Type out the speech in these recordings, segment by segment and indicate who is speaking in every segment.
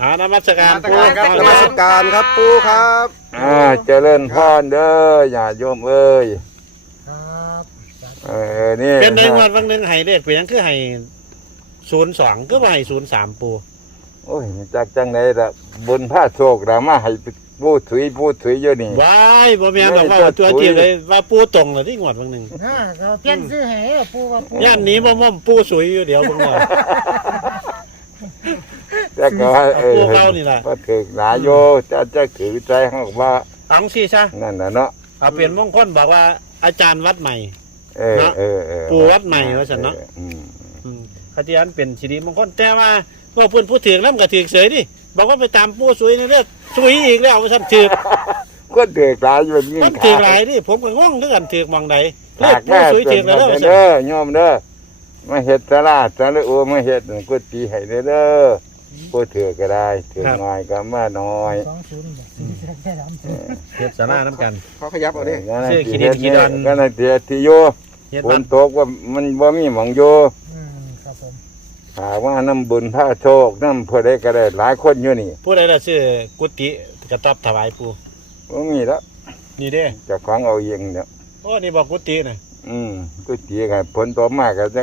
Speaker 1: อ่านมัสการ
Speaker 2: นมัสการครับ
Speaker 1: ปู
Speaker 2: นมัสการครับปูครับ
Speaker 3: อ่าเจริญพรเด้ออย่าติโยมเอ้ย
Speaker 2: ครับ
Speaker 3: เออนี่
Speaker 1: เป็นในงวดวันหนึ่งให้เลขเปลี่ยนคือให้ศูนย์สองก็ให้ศูนย์สามปู
Speaker 3: โอ้ยจากจังไหนละบุญพระโชครามาให้ผู้ถุยผู้ถุยอยู่นี่
Speaker 1: ว้ายบ่แม่นบอกว่า
Speaker 3: ไม่
Speaker 1: ตัว
Speaker 3: จะ
Speaker 1: จริง
Speaker 3: ถุย
Speaker 1: เลยว่าปูตรงเลยที่งวดวันหนึ่ง
Speaker 2: น่าก็เปลี่ยนซื้อให้ปูว่าปู
Speaker 1: ย่านนี้บ่ม่อมปูสวยอยู่เดี๋ยวเบิ่งเอา
Speaker 3: แต่ก็ว่าเออ
Speaker 1: พวกเรานี่ล่ะ
Speaker 3: ก็ถึกหลายโยจะจะถือใจเขาว่า
Speaker 1: เอังซี่ซะ
Speaker 3: นั่นน่ะเนาะ
Speaker 1: เอาเปลี่ยนมงคลบอกว่าอาจารย์วัดใหม่
Speaker 3: เออ
Speaker 1: เนาะ
Speaker 3: เออเออ
Speaker 1: ปู่วัดใหม่ว่าซั่นเนาะ
Speaker 3: อออืม
Speaker 1: อืมเขาที่อันเป็นสิริมงคลแต่ว่าพวกเพิ่นพูดถึงแล้วมันก็ถึกเสยดิบอกว่าไปตามปูสวยในเรื่องสวยอีกแล้วว่าซั่นถึก
Speaker 3: ก็ถือกหลายอยู่ยิ่ง
Speaker 1: มันถึกหลายดิผมก็งงคือกันถึกมองใดเล
Speaker 3: ขา
Speaker 1: ข
Speaker 3: ด
Speaker 1: ปู
Speaker 3: แม่
Speaker 1: สวย
Speaker 3: เกิ
Speaker 1: ถึ
Speaker 3: น
Speaker 1: กแล้ว
Speaker 3: มา
Speaker 1: เด้อว่าซั่น
Speaker 3: เด้อโยมเด้อมาเฮ็ดสลาดสาระโอมาเฮ็ดกุฏิให้เด้อเด้อ ผู้ถือก็ได้ถือน้อยก็มาน้อย
Speaker 2: สองศูนย์บอกสี่แสนแค่ดำ
Speaker 1: เฮ็ดสาราน้ำกัน
Speaker 2: เขาขยับเอาดิ
Speaker 1: ชื่อขี้ดินขี้ดอน
Speaker 3: ก็นั่นเดียที่โย
Speaker 1: เฮ็ด
Speaker 3: ฝ
Speaker 1: บ้านน
Speaker 3: ตกว่ามันบ่มีหมองโย
Speaker 2: อืมครับผม
Speaker 3: หากว่าน้ำบุญพระโชคน้ำเพื่อได้ก็ได้หลายคนอยู่นี่
Speaker 1: ผู้ใดล่ะชื่อกุฏิกระตับถวายปู
Speaker 3: บ่มีแล้ว
Speaker 1: นี่เด้
Speaker 3: เจะของเอาเองเนี่ย
Speaker 1: โอ้นี่บอกกุฏิน่ะ
Speaker 3: อืมกุฏิก็ผลตกมาก็จะ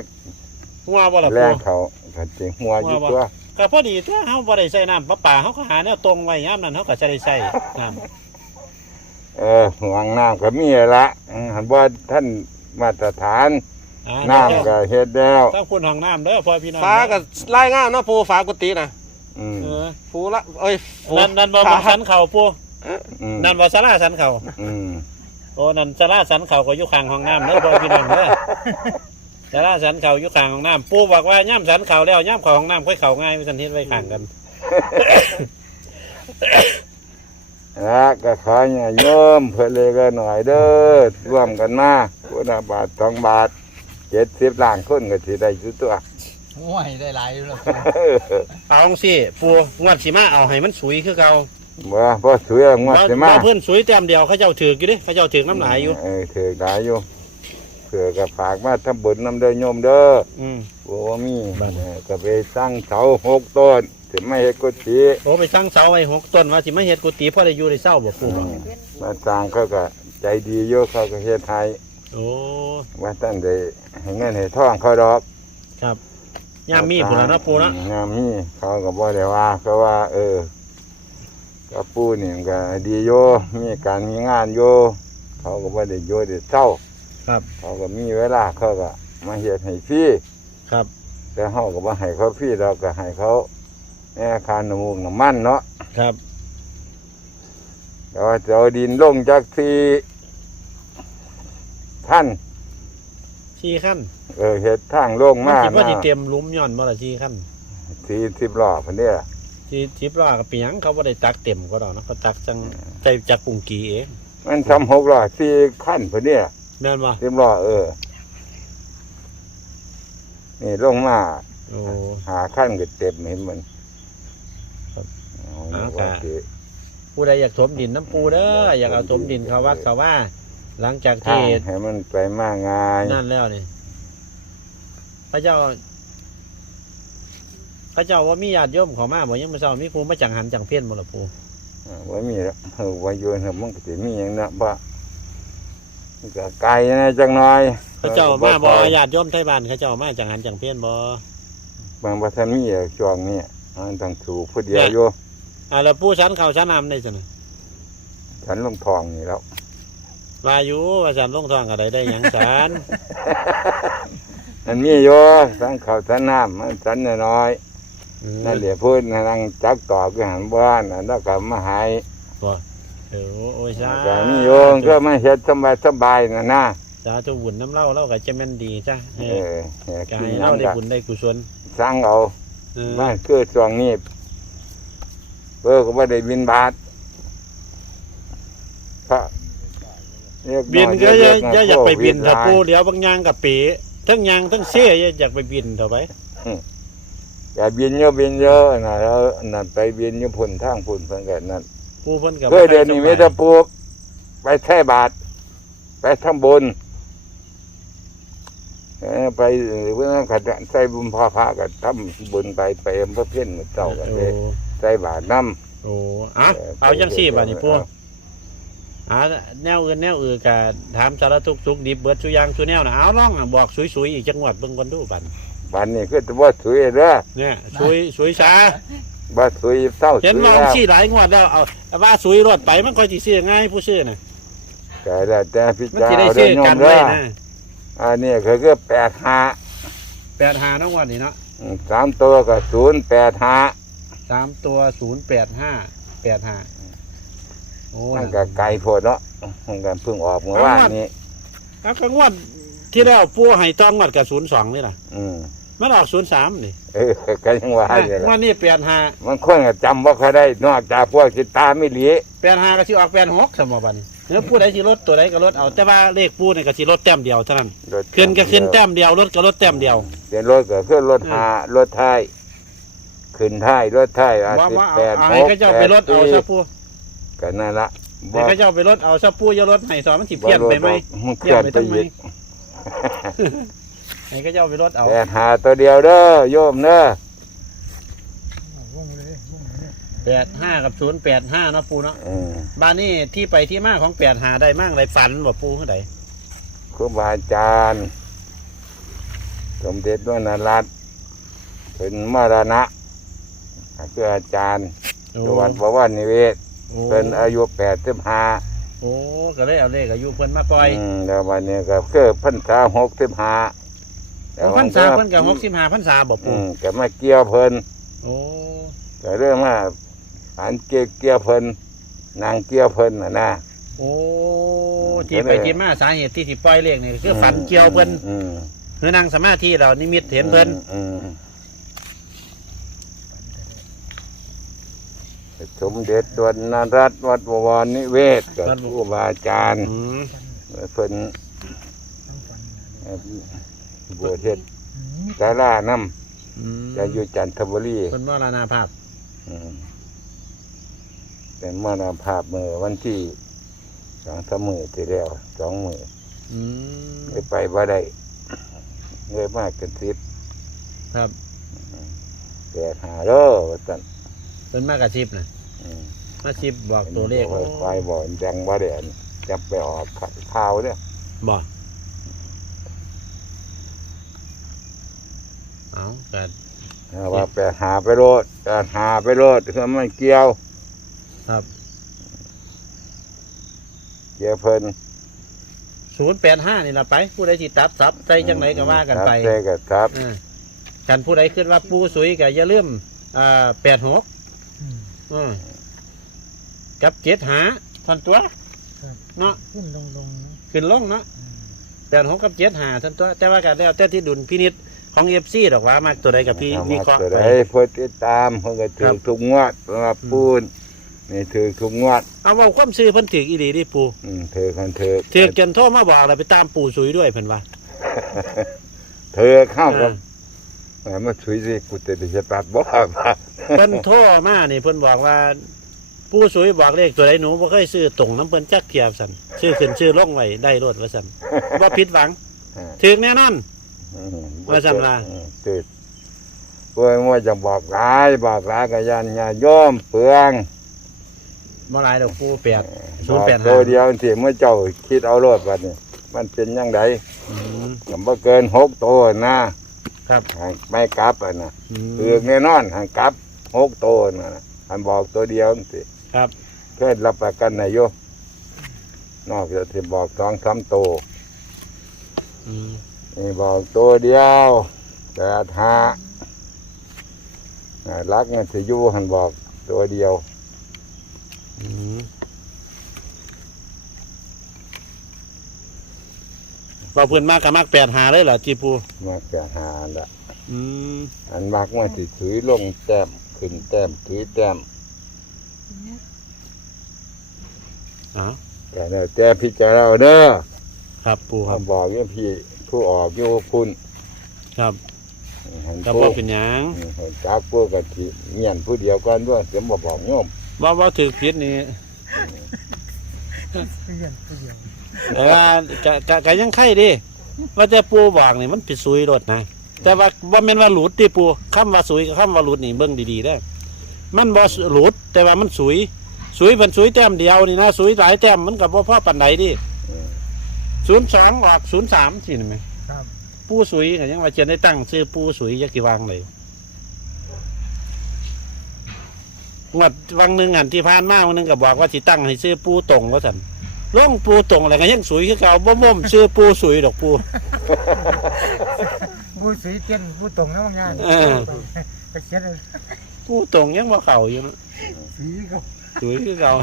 Speaker 1: หัวบ่ล่ะ
Speaker 3: แร
Speaker 1: ปู
Speaker 3: งเขาก็สิหัวอยู่ตัว
Speaker 1: ก็พอดีตัวเฮาบ่ได้ใส่น้ำประปาเฮาก็หาแนวตรงไว้ยามนั้นเฮาก็จะได้ใส่น้ำ
Speaker 3: เออห่วงน้ำก็มีละอืมหันว่าท่านมาตรฐาน
Speaker 1: อ่า
Speaker 3: น้ำก็เฮ็ดแล้ว
Speaker 1: ต้องคุณห้องน้ำเด้อพ่อพี่น้อง
Speaker 4: ฟ้ากับไล่ง่ามเนาะปูฟ้ากุฏินะ
Speaker 3: อืม
Speaker 1: เออ
Speaker 4: ฟูละเอ้ยฟู
Speaker 1: นั่นนั่นบ่มาสันเขาปู
Speaker 3: อืม
Speaker 1: นั่นบ่ศาลาสันเขา
Speaker 3: อืม
Speaker 1: โอ้นั่นศาลาสันเขาก็อยู่ข้างห้องน้ำเด้อพ่อพี่น้องเด้อ ศาลาสันเขาอยู่ข้างห้องน้ำปูบอกว่าย่ามสันเขาแล้วย่ามเข้าห้องน้ำค่อยเข้าง่ายว่าซั่นเฮ็ดไว้ข้างกัน
Speaker 3: แล้วก็ขออย่าโยมเพื่อเลยก็หน่อยเด้อร่วมกันมาคนละบาทสองบาทเจ็ดสิบล้านคนก็สิได้อยู่ตัว
Speaker 2: โอ้ยได้หลายอยู่แล้ว
Speaker 1: เอาจังสิปูงวดสิมาเอาให้มันสวยคือเก่า
Speaker 3: บ่พอสวยงวดสิมา
Speaker 1: เพื่อนสวยแต้มเดียวเขาเจ้าถือกอยู่เดิเขาเจ้าถือกน้ำหลายอยู่
Speaker 3: เออถือหลายอยู่ เผื่อก็ฝากมาทำบุญนำเด้อโยมเด้อ
Speaker 1: อืม
Speaker 3: โอ้มี
Speaker 1: บ้าน
Speaker 3: เออก็ไปสร้างเสาหกต้นถึงไม่เฮ็ดกุฏิ
Speaker 1: โอ้ไปสร้างเสาไว้หกต้นว่าสิมาเฮ็ดกุฏิพ่อได้อยู่ได้เศร้าบ่ปู
Speaker 3: อืมมาสร้างเขาก็ใจดีอยู่เขาก็เฮ็ดให้
Speaker 1: โอ้
Speaker 3: ว่าท่านได้ให้เงินให้ทองเขาดอก
Speaker 1: ครับยามมีพุ่นล่ะเนาะปูเนาะ
Speaker 3: ยามมีเขาก็บ่ได้ว่าเขาว่า เออก็ปูนี่มันก็ดีโยมีการมีงานโยเขาก็บ่ได้โยได้เศร้า
Speaker 1: ครับ
Speaker 3: เขาก็มีเวลาเขาก็มาเฮ็ดให้ฟรี
Speaker 1: ครับ
Speaker 3: แต่เฮาก็บ่ให้เขาฟรีเราก็ให้เขาแม่ค่าน้ำมูกน้ำมันเนาะ
Speaker 1: ครับ
Speaker 3: แต่ว่าจะเอาดินลงจากที่ท่าน
Speaker 1: สี่ขั้น
Speaker 3: เออเฮ็ดทางลง
Speaker 1: มัน
Speaker 3: มา
Speaker 1: คิดว่าสิ
Speaker 3: นะ
Speaker 1: เต็มหลุมย้อนบ่ล่ะสี่ขั้น
Speaker 3: สี่สิบล้อพุ่นเด้อ
Speaker 1: ที่ทิพล้อก็เปียงเขาบ่ได้ตักเต็มก็ดอกเนาะเขาตักจังใจจากกรุงกีเอง
Speaker 3: มันทำหกล้อสี่ขั้นพุ่นเด้อ
Speaker 1: แม่นบ่
Speaker 3: สิบล้อเออ นี่ลงมา
Speaker 1: โอ้
Speaker 3: หาขั้นก็เต็มเห็นมัน
Speaker 1: ครับ
Speaker 3: เอา
Speaker 1: เอา
Speaker 3: ว่า
Speaker 1: ค่ะ
Speaker 3: สิ
Speaker 1: ผู้ใดอยากถมดินน้ำปูเด้ออยากเอาถมดินเขาวัดเขาว่า หลังจาก
Speaker 3: ทา
Speaker 1: ที่
Speaker 3: งให้มันไปมาง่าย
Speaker 1: นั่นแล้วนี่พระเจ้า พระเจ้าว่ามีญาติโยมเขอมาบอกยังมาเช้ามีปูมาจังหันจังเพี้ยนบ่ล่ะปู
Speaker 3: เออว่ามีแล้วเออว่าโยนให้มันก็สิมีอย่างนั้นบ่มัน ก็ไกลนะจังน้อย
Speaker 1: พระเจ้ามาบ่
Speaker 3: ค่อย
Speaker 1: ญาติโยมไทยบ้านเขาเจ้ามาจังหันจังเพี้ยนบ่
Speaker 3: บางประเทศมีอะช่วงนี้มันต้องถูกผู้เดียว
Speaker 1: เนี่ย
Speaker 3: อยู่
Speaker 1: อ่าแล้วปูชั้นเขาชั้นน้ำได้จังได๋
Speaker 3: ฉันลงทองนี่แล้ว
Speaker 1: ว่าอยู่ว่าฉันลงทองก็ได้ได้หยังฉัน
Speaker 3: มันมีอยู่ทั้งเขาวทั้งน้ำมันสันน้อยๆนั่นเดี๋ยวพูดนั่งจักต่อก็หันบ้านนั่นแล้วก็มาหาย
Speaker 1: เออโอ้ยสา
Speaker 3: แต่มีโยงก็มาเฮ็ดสบายสบายๆนะนะ
Speaker 1: สาธุบุญน้ำเล่าเล่าก็จะแม่นดีจ้ะเอ
Speaker 3: เอ
Speaker 1: อ
Speaker 3: อเฮ็ด
Speaker 1: กา
Speaker 3: กิน
Speaker 1: ยเล่าได้
Speaker 3: น้ำก็
Speaker 1: บุญได้กุศล
Speaker 3: สร้างเอา
Speaker 1: เออ
Speaker 3: บ้านคือช่วงนี้เพื่อก็บ่ได้บินบาทพระเรีย
Speaker 1: บิน
Speaker 3: อย
Speaker 1: ก็อย่า
Speaker 3: เรี
Speaker 1: อย่าอยากไปบิน
Speaker 3: โควิด
Speaker 1: ถ้า
Speaker 3: หลาย
Speaker 1: ปูเดี๋ยวบางอยางกับปีทั้งยางทั้งเสียอย่าอยากไปบินเถอะไป
Speaker 3: อย่าบินเยอะบินเยอะนะแล้วนั่นไปบินอยู่พุ่นทางพุ่นเพิ่นก็นั่น
Speaker 1: ปูเพิ่นกับ
Speaker 3: เคยเดินนี่มีแต่ปลูกไปแท่บาท ไปทำบุญเออไปเพื่อนขัดใส่บุญพาพากับทำบุญไปไปเอ็มพระเพี้ยนมื้อเจ้ากัน
Speaker 1: โอ้
Speaker 3: เลยใส่บาทน้
Speaker 1: โอ้อะำเอาจังซี่บัดนี้ปู่อ่าแนวอื่นแนวอื่นก็ถามสารทุกข์สุขดิบเบิดสุอยางสุแนวน่ะเอาลองอะบอกสวยๆอีกจังหวัดเบิ่งก่อนดูบัด
Speaker 3: บันนี้คือว่าสวยเด้อ
Speaker 1: เนี่ยสวยสวยช้า
Speaker 3: ว่าสวยเศร้าส
Speaker 1: เห็น
Speaker 3: วย
Speaker 1: ว่า
Speaker 3: แล้ว
Speaker 1: ซี่หลายงวดแล้วเอาว่าสวยรถไปมันค่อยสิซื้อง่ายผู้ซื้อน่ะ
Speaker 3: แต่แล้วแต่พี่
Speaker 1: มัน
Speaker 3: เจ้า
Speaker 1: สิได้
Speaker 3: เด้
Speaker 1: ซื้
Speaker 3: อ
Speaker 1: อ
Speaker 3: โย
Speaker 1: กั
Speaker 3: ม
Speaker 1: น
Speaker 3: เด้
Speaker 1: ไว้
Speaker 3: อ
Speaker 1: นะ
Speaker 3: อันนี้ก็คือแปดห้า
Speaker 1: แปดหาน้องวันนี่เนาะ
Speaker 3: สามตัวก็ศูนย์แปดห้า
Speaker 1: สามตัวศูนย์แปดห้าแปดห้าโอ้
Speaker 3: มันก็ไกลโพดเนาะมันก็เพิ่งออกเมื่อวานนี้
Speaker 1: เอาก็งวดที่แล้วปูให้ต้องงวดกับศูนย์สองนี่ล่ะ
Speaker 3: อืม
Speaker 1: มันออกศูนย์สามนี่
Speaker 3: เออก็ยังว่าอยู่
Speaker 1: งว
Speaker 3: ล่ะ
Speaker 1: ดนี้แปดห้า
Speaker 3: มันคนก็จำว่าเขาได้นอกจากพวกจิตตาไม่เหลี
Speaker 1: แปดห้าก็สิออกแปดหกสมบัติเนื้อผู้ใดสิลดตัวใดก็ลดเอาแต่ว่าเลขปูนี่ก็สิลดแต้มเดียวเท่านั้น
Speaker 3: รถ
Speaker 1: ขึ้นก็ขึ้นแต้มเดียวลดก็ลดแต้มเดียว
Speaker 3: เป็นรถก็คือรถหารถไทยขึ้นท้ายรถไทยอา
Speaker 1: ว่า
Speaker 3: สิบ
Speaker 1: ว่า
Speaker 3: แป
Speaker 1: เอา
Speaker 3: ด
Speaker 1: เอา
Speaker 3: ห
Speaker 1: ให้
Speaker 3: ก
Speaker 1: เขาเจ้าไปลดเอาซะปู
Speaker 3: ก็นั่นละ
Speaker 1: ให้เขาเจ้าไปลดเอาซะปูอย่าลดให้สอนมันสิเพี้ยนไปไหม
Speaker 3: มันเคลื่อนไป
Speaker 1: เพี้ยนไปทำไม
Speaker 3: อีก
Speaker 1: ให้เขาเจ้าไปลดเอา
Speaker 3: แปดหาตัวเดียวเด้อโยมเด้อ
Speaker 2: วงเลยวงเลย
Speaker 1: แปดห้ากับศูนย์แปดห้าเนาะปูเนาะ
Speaker 3: อืม
Speaker 1: บ้านนี้ที่ไปที่มาของแปดหาได้มั่งไรฝันบ่ปูเท่าไหร่
Speaker 3: ครูบาอาจารย์ สมเด็จด้วยนรัตน์เป็นมรณะคืออาจารย์จังหวัดบวรนิเวศ
Speaker 1: โอ้
Speaker 3: เป็นอายุแปดสิบห้า
Speaker 1: โอ้ก็เลยเอาเลขอายุเพิ่นมาปล่อย
Speaker 3: แล้ววันนี้ก็คือพันษาหกสิบห้า
Speaker 1: โอ้ พันษาเพิ่นกับหกสิบห้าพันษาบ่
Speaker 3: อื
Speaker 1: ปู
Speaker 3: มก็มาเกี่ยวเพิ่น
Speaker 1: โอ้
Speaker 3: ก็เรื่องว่าอันเกี่ยวเกี่ยวเพิ่นนางเกี่ยวเพิ่นน่ะนะ
Speaker 1: โอ้ที่ไปที่มาสาเหตุที่ที่ปล่อยเลขนี่คือฝันเกี่ยวเพิ่น
Speaker 3: อืม
Speaker 1: คือนั่งสมาธิเรานิมิตเห็นเพิ่น
Speaker 3: อืมสมเด็จดวนนรัตน์วัดบวรนิเวศกับครูบาอาจารย์
Speaker 1: อืม
Speaker 3: เพิ่น
Speaker 2: ทั้งฝัน
Speaker 3: เอ่อ บวชเฮ็ดสาราน้
Speaker 1: อืมำ
Speaker 3: จะอยู่จันทบุรี
Speaker 1: เพิ่นว่าลานาภาพ
Speaker 3: อืมเป็นมรณภาพเมื่อวันที่สองสามมือที่แล้วสองมือ
Speaker 1: อืม
Speaker 3: เลยไปบ่ได้เลยมากกันสิบ
Speaker 1: ครับ
Speaker 3: แปดหาเด้อว่าซั่น
Speaker 1: เพิ่นมากระชิบนะ
Speaker 3: อืม
Speaker 1: มาชิบบอกตัวเลข
Speaker 3: บอกว่าควายบ่จังว่าเด่นจะไปออกข่าวเนี่ย
Speaker 1: บ่ เอาก็
Speaker 3: ว่าไปหาไปโรดไปหาไปโรดคือมันเกี่ยว
Speaker 1: ครับ
Speaker 3: เกี่ยวเพิ่น
Speaker 1: ศูนย์แปดห้านี่ละไป ผู้ใดที่ตัดซับใจจังไหนก็ว่ากันไป
Speaker 3: ครับใช่กับครับ
Speaker 1: อ่ากันผู้ใดขึ้นว่าปูสุยก็อย่าลืมอ่าแปดหก
Speaker 2: อืม
Speaker 1: กับเจ็ดหาทันตัว
Speaker 2: ครับ
Speaker 1: เนาะ
Speaker 2: ขึ้นลงลง
Speaker 1: ขึ้นลงเนาะ
Speaker 2: อืม
Speaker 1: แปดหกกับเจ็ดหาทันตัว แต่ว่ากันแล้วแต่ที่ดุลพินิษ ของเอฟซีดอกว่า มากตัวใดกับพี่
Speaker 3: เอา
Speaker 1: วิ
Speaker 3: มา
Speaker 1: เคราะห์
Speaker 3: ตัว
Speaker 1: ไป
Speaker 3: ใดเพื่อติดตามเพิ่นก็ถื
Speaker 1: ครั
Speaker 3: อบ ทุกงวดสำหรับปูนนี่ถือทุกงวด
Speaker 1: เอาเว่าความซื้อเพิ่นถืออีหลีดิปู
Speaker 3: อืมถือคันถือ
Speaker 1: ถือจนโทรมาบอกเราไปตามปูสุยด้วยเพิ่นว่า
Speaker 3: ถือเข้ากับ
Speaker 1: อ่า
Speaker 3: แหมมาช่วยสิกูจะได้ตัดบ่ว่า
Speaker 1: เพิ่นโทรมานี่เพิ่นบอกว่า ปูสุยบอกเลขตัวใดหนูบ่เคยซื้อตรงน้ำเพิ่นจักเทียบสั่นซื้อขึ้นซื้อลงไว้ได้รถว่าสั่นบ่ผิดหวังถึกแน่นอน
Speaker 3: อืม
Speaker 1: ว่าซั่นว่า
Speaker 3: อืมติดเพื่อว่าจะบอกร้ายบอกร้ายกับยันญาโยมเปลือง
Speaker 1: บ่หลายดอกปูแปดศู
Speaker 3: บ
Speaker 1: นย์
Speaker 3: อก
Speaker 1: แปดห้า
Speaker 3: ตัวเดียวที่เมื่อเจ้าคิดเอารถบัดนี้มันเป็นยังไง
Speaker 1: อืม
Speaker 3: ก็บ่เกินหกตัวนะครับให้ไม่กลับอะนะ
Speaker 1: อืม
Speaker 3: คือแน่นอนให้กลับหกตัวนะอันบอกตัวเดียวสิ
Speaker 1: ครับ
Speaker 3: เคยรับประกันนายโยนอกจากที่บอกสองสามตัว
Speaker 1: อืม
Speaker 3: นี่บอกตัวเดียวแต่ห้าอ่ารักเงินสิอยูหันบอกตัวเดียว
Speaker 1: อืมว่าเพิ่นมากก็มากแปดหาเลยเหรอจีปู
Speaker 3: มาจะหาละ
Speaker 1: อืม
Speaker 3: อันมักมาสิถือลงแต้มขึ้นแต้มถือแต้ม
Speaker 1: อ๋อ
Speaker 3: แต่แล้วแต่พิจารณาเอาเด้อ
Speaker 1: ครับปูค
Speaker 3: เขา
Speaker 1: รับ
Speaker 3: บอกอยังพี่ ผู้ออกอยู่คุณ
Speaker 1: ครับ
Speaker 3: หัน
Speaker 1: ก็
Speaker 3: ผู้
Speaker 1: บ่เป็นหยัง
Speaker 3: เห็นจักผู้กะทิเงียนผู้เดียวกันด้วยเสียบ่บอกโยม
Speaker 1: ว่าว่าถือผิดนี่
Speaker 2: เปลี่ยนเปลี่ยน
Speaker 1: แต่ว่าก็ก็ก็ยังไข่ดิว่าแต่ปูบอกนี่มันผิดสุยรถนะแต่ว่าว่าแม่นว่าหลุดที่ปูคำว่าสุยกับคำว่าหลุดนี่เบิ่งดีๆได้อมันบ่หลุดแต่ว่ามันสุยสุยเป็นสุยแต้มเดียวนี่นะสุยหลายแต้มมันกับพ่อพ่อปันใดดิ ศูนย์สามออกศูนย์สามสิเห็นไหม
Speaker 2: ครับ
Speaker 1: ปูสุยก็ยังว่าจะได้ตั้งชื่อปูสุยยักกี่วางเลยงวดวังหนึ่งอันที่ผ่านมาวันหนึงก็บอกว่าสิตั้งให้ชื่อปูตรงว่าสันล่องปูตรงอะไรก็ยังสุยคือเก่าบ่ม่มชื่อปูสุยดอกปู
Speaker 2: ผู้สีเตียนผู้ตรงแล้วบางอย่าง
Speaker 1: เออ
Speaker 2: ไปเขียนเลย
Speaker 1: ปูตรงยังบ่เข่าอยู่เนาะ
Speaker 2: สีก็
Speaker 1: สุยคือเก่า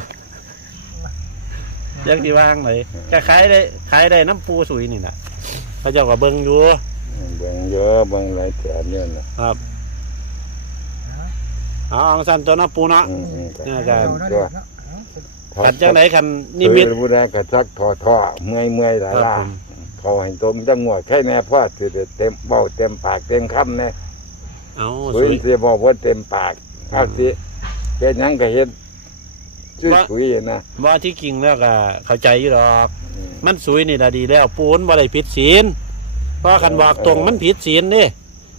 Speaker 1: ยักกี่วางเลยก็ขายได้ขายได้น้ำปูสุยนี่แหละเขาเจ้าก็เบิ่งอยู่
Speaker 3: เบิ่งเยอะเบิ่งหลายแถบเนี่ยนะครับ
Speaker 1: เอาอังสันตัวน้ำปูเนาะ
Speaker 3: อืมอืม
Speaker 1: เนี่ย
Speaker 2: เดี๋ยวนะเดี๋ยวนะเอา
Speaker 1: กันจังไหนคันนิมิต
Speaker 3: ผู้ใดก็ชักทอทอเมื่อยเมื่อยหลาย
Speaker 1: ครับ
Speaker 3: ล่า
Speaker 1: ผม
Speaker 3: เขาให้ตมจังหวะแค่แน่พ่อสิได้เต็มเบ้าเต็มปากเต็มคำแน่
Speaker 1: เอา
Speaker 3: สุ
Speaker 1: สุ
Speaker 3: ย
Speaker 1: ย
Speaker 3: สิบอกว่าเต็มปากเอาสิเป็นหยังก็เห็น ชื่อ
Speaker 1: ว่า
Speaker 3: สุยนะ
Speaker 1: ว่าที่จริงแล้วก็เข้าใจอยู่ดอก
Speaker 3: อืม
Speaker 1: มันสวยนี่ละดีแล้วปูนบ่ได้ผิดศีลเพราะคันบอกตรงมันผิดศีลนี่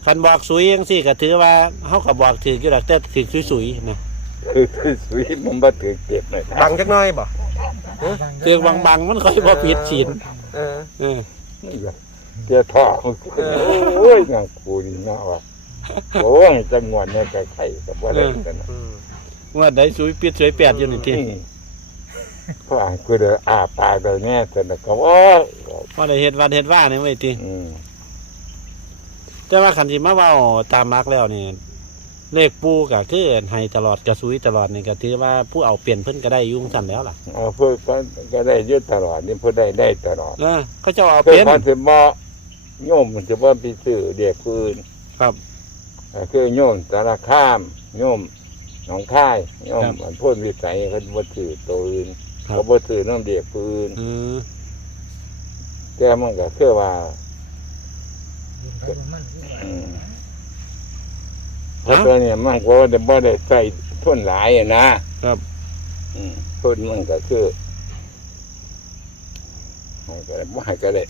Speaker 1: คันบอกสวยยังสิก็ถือว่าเฮาก็บอกถืออยู่ดอกแต่ถือสวยๆนะ
Speaker 3: คือคือสุยมันบ่ถือเก็บเลยนะ
Speaker 4: บังจักหน้อยบ่
Speaker 1: ถือบางๆมันค่อยบ่ผิดศีล
Speaker 4: เออ
Speaker 1: เออ
Speaker 3: เจ้าท่อโอ้ยงาคูนี่น่าว่าโอ้ยจังหวะเนี่ยก็ไข่กับว่าอะไรกันนะ
Speaker 4: อืม
Speaker 1: ว่าได้สวยปิดสวยแปดอยู่นี่ที
Speaker 3: อืมเพราะอ่านคือเด้ออาปากเลยแน่แต่ละก็โอ้ย
Speaker 1: ว่าได้เฮ็ดวันเฮ็ดว่านี่ไว้ติ
Speaker 3: อืม
Speaker 1: แต่ว่าคันสิมาเว้าตามมักแล้วนี่เลขปูก็คือให้ตลอดกระสุยตลอดนี่ก็ถือว่าผู้เอาเปลี่ยนเพิ่นก็ได้อยุ่จั่งซั่นแล้วล่ะ
Speaker 3: เอาเพื่อก็ก็ได้ยึดตลอดนี่เพื่อได้ได้ตลอด
Speaker 1: เออเขาเจ้าเอา
Speaker 3: เพื่อ
Speaker 1: เป็น
Speaker 3: พอถึงบ่โยมมันจะว่าไปซื้อเด็กปืน
Speaker 1: ครับ
Speaker 3: ก็คือโยมสารคามโยม หนองค่ายโยม
Speaker 1: ครับ
Speaker 3: มันพ่นวิสัยเขาบ่ถือตัวอื่น
Speaker 1: ครับ
Speaker 3: เขาบ่ถือน้ำเด็กปืน
Speaker 1: เออ
Speaker 3: แต่มันก็คือว่า
Speaker 2: ยิงไปยิงมันคือว่า
Speaker 3: อืม เพราะตัวเนี่ยมันก็ว่าได้บ่ได้ใส่ทุนหลายอะนะครับ อืมทุนมันก็คือให้ก็ได้บ่ให้ก็ได้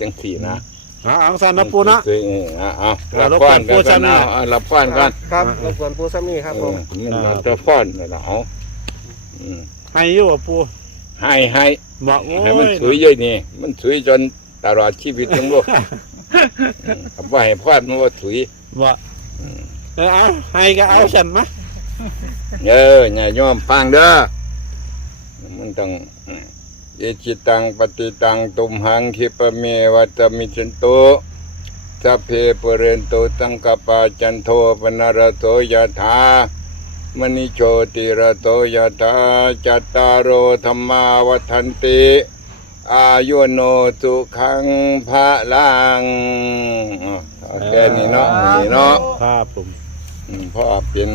Speaker 3: จังสี่นะ
Speaker 1: เอ่าอังสันนะปูนะ
Speaker 3: ซื้อเออเอา
Speaker 1: เอา
Speaker 3: รับ
Speaker 1: ก้
Speaker 3: อนกัน
Speaker 1: ซ้ำนี่
Speaker 3: เอาเอารับฟ้อนกัน
Speaker 4: ครับรบกวนปูซ้ำนี่ครับผม
Speaker 3: เออมันมาตัวฟ้อนนี่ล่ะเอาอืม
Speaker 1: ให้อยู่บ่ปู
Speaker 3: ให้ให้
Speaker 1: บอกโอ้
Speaker 3: ให้มัน
Speaker 1: ย
Speaker 3: สวยเยอะนี่ มันสวยจนตลอดชีวิตทั้งโลกอืมคำว่าให้พอดมันว่าสวย
Speaker 1: บอกเออเอาให้ก็เอาฉันมา
Speaker 3: เอออย่ายอมฟังเด้อมันต้อง อจิตังปฏิตังตุมหังคิปะเมวัตมิสันโตสัพเพปเรนโตตังกปาจันโทปนารโตยะถามณิโชติระโตยะถาจัตตารโอธรรมาวัฏันติอายุโนสุขังพระลังอะเอาแค่นี้เนาะนี่เนาะ
Speaker 1: ครับผม
Speaker 3: อืมเพราะเป็น